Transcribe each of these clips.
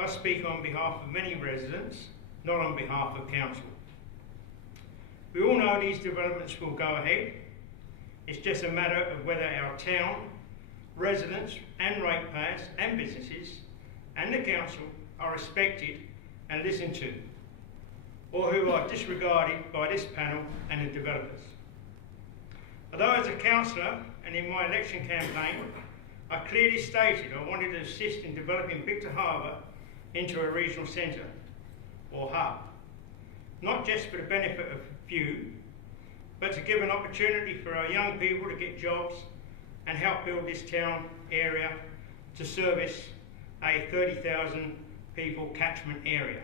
I speak on behalf of many residents, not on behalf of council. We all know these developments will go ahead. It's just a matter of whether our town, residents and ratepayers and businesses and the council are respected and listened to, or who are disregarded by this panel and the developers. Although as a councillor and in my election campaign, I clearly stated I wanted to assist in developing Victor Harbour into a regional centre or hub, not just for the benefit of few, but to give an opportunity for our young people to get jobs and help build this town area to service a 30,000 people catchment area.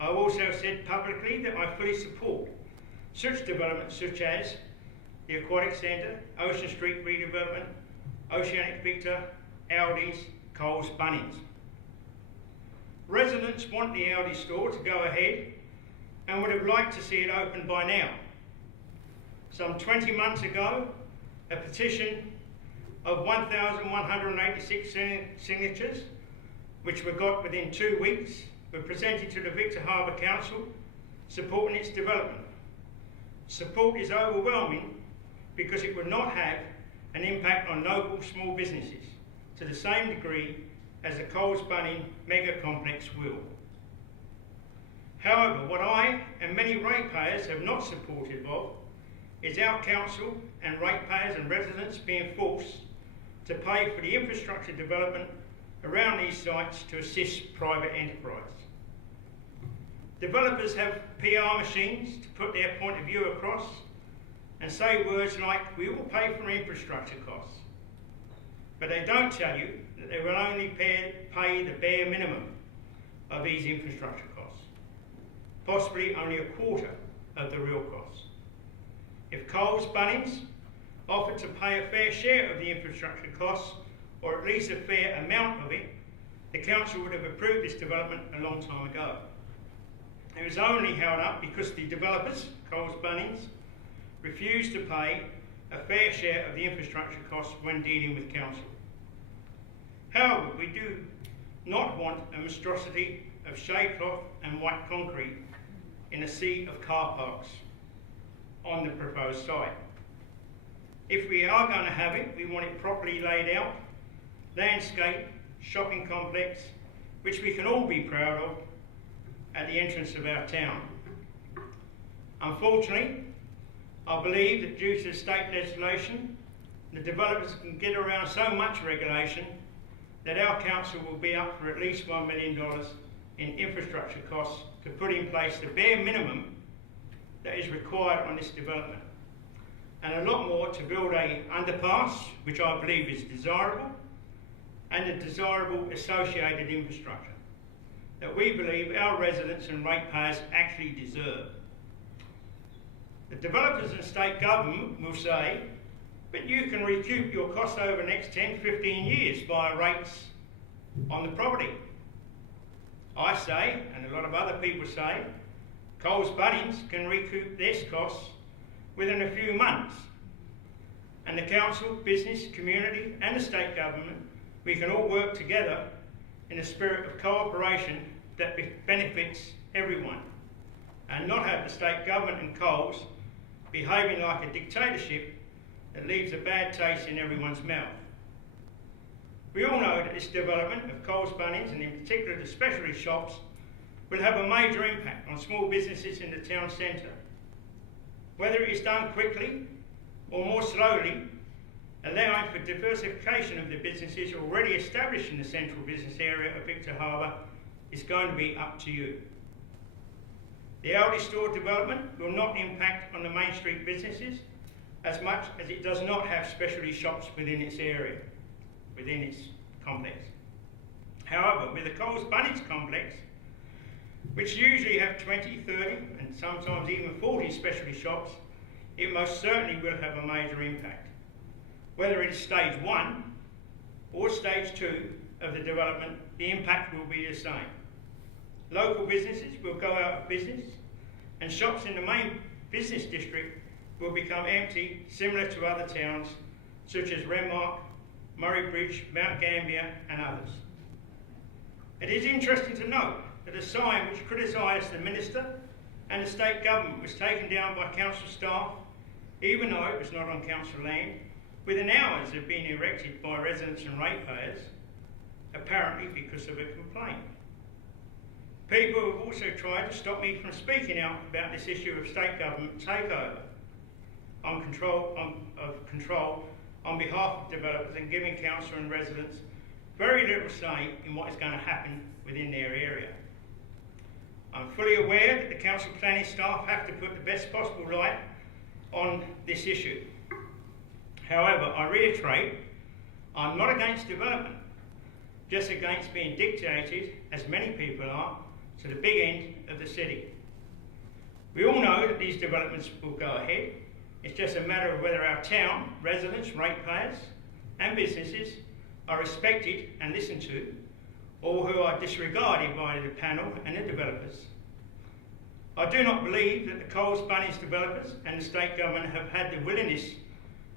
I've also said publicly that I fully support such developments such as the Aquatic Centre, Ocean Street redevelopment, Oceanic Victor, Aldi's, Coles, Bunnings. Residents want the Aldi store to go ahead and would have liked to see it open by now. Some 20 months ago, a petition of 1,186 signatures, which were got within 2 weeks, were presented to the Victor Harbour Council supporting its development. Support is overwhelming because it would not have an impact on local small businesses to the same degree as the Coles Bunning mega complex will. However, what I and many ratepayers have not supported of is our council and ratepayers and residents being forced to pay for the infrastructure development around these sites to assist private enterprise. Developers have PR machines to put their point of view across and say words like, we will pay for infrastructure costs. But they don't tell you that they will only pay the bare minimum of these infrastructure costs, possibly only a quarter of the real costs. If Coles Bunnings offered to pay a fair share of the infrastructure costs, or at least a fair amount of it, the council would have approved this development a long time ago. It was only held up because the developers, Coles Bunnings, refused to pay a fair share of the infrastructure costs when dealing with council. However, we do not want a monstrosity of shade cloth and white concrete in a sea of car parks on the proposed site. If we are going to have it, we want it properly laid out, landscape, shopping complex, which we can all be proud of at the entrance of our town. Unfortunately, I believe that due to state legislation, the developers can get around so much regulation that our council will be up for at least $1 million in infrastructure costs to put in place the bare minimum that is required on this development, and a lot more to build a underpass, which I believe is desirable, and the desirable associated infrastructure that we believe our residents and ratepayers actually deserve. The developers and state government will say, but you can recoup your costs over the next 10, 15 years via rates on the property. I say, and a lot of other people say, Coles Bunnings can recoup their costs within a few months. And the council, business, community and the state government, we can all work together in a spirit of cooperation that benefits everyone, and not have the state government and Coles behaving like a dictatorship that leaves a bad taste in everyone's mouth. We all know that this development of Coles Bunnings, and in particular the specialty shops, will have a major impact on small businesses in the town centre. Whether it is done quickly or more slowly, allowing for diversification of the businesses already established in the central business area of Victor Harbour, is going to be up to you. The Aldi store development will not impact on the Main Street businesses as much as it does not have specialty shops within its area, within its complex. However, with the Coles Bunnings complex, which usually have 20, 30 and sometimes even 40 specialty shops, it most certainly will have a major impact. Whether it is stage 1 or stage 2 of the development, the impact will be the same. Local businesses will go out of business, and shops in the main business district will become empty, similar to other towns such as Renmark, Murray Bridge, Mount Gambier and others. It is interesting to note that a sign which criticised the Minister and the state government was taken down by council staff, even though it was not on council land, within hours of being erected by residents and ratepayers, apparently because of a complaint. People have also tried to stop me from speaking out about this issue of state government takeover of control on behalf of developers and giving council and residents very little say in what is going to happen within their area. I'm fully aware that the council planning staff have to put the best possible light on this issue. However, I reiterate, I'm not against development, just against being dictated, as many people are, to the big end of the city. We all know that these developments will go ahead. It's just a matter of whether our town, residents, ratepayers and businesses are respected and listened to, or who are disregarded by the panel and the developers. I do not believe that the Coles Bunnings developers and the state government have had the willingness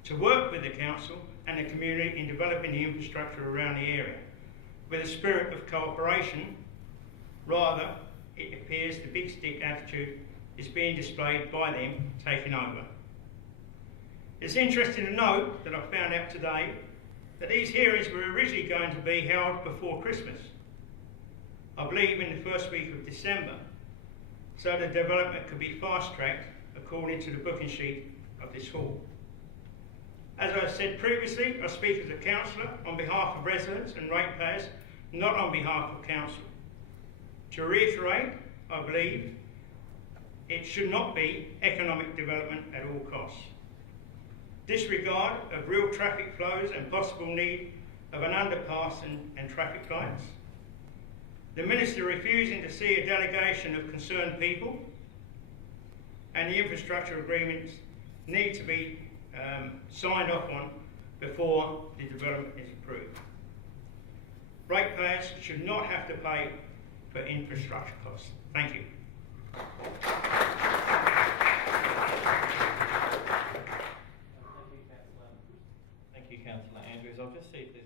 to work with the council and the community in developing the infrastructure around the area with a spirit of cooperation. Rather, it appears the big stick attitude is being displayed by them taking over. It's interesting to note that I found out today that these hearings were originally going to be held before Christmas, I believe in the first week of December, so the development could be fast-tracked according to the booking sheet of this hall. As I said previously, I speak as a councillor on behalf of residents and ratepayers, not on behalf of council. To reiterate, I believe it should not be economic development at all costs. Disregard of real traffic flows and possible need of an underpass and traffic lights. The Minister refusing to see a delegation of concerned people, and the infrastructure agreements need to be signed off on before the development is approved. Ratepayers should not have to pay for infrastructure costs. Thank you. Thank you, Councillor Andrews. I'll just see if there's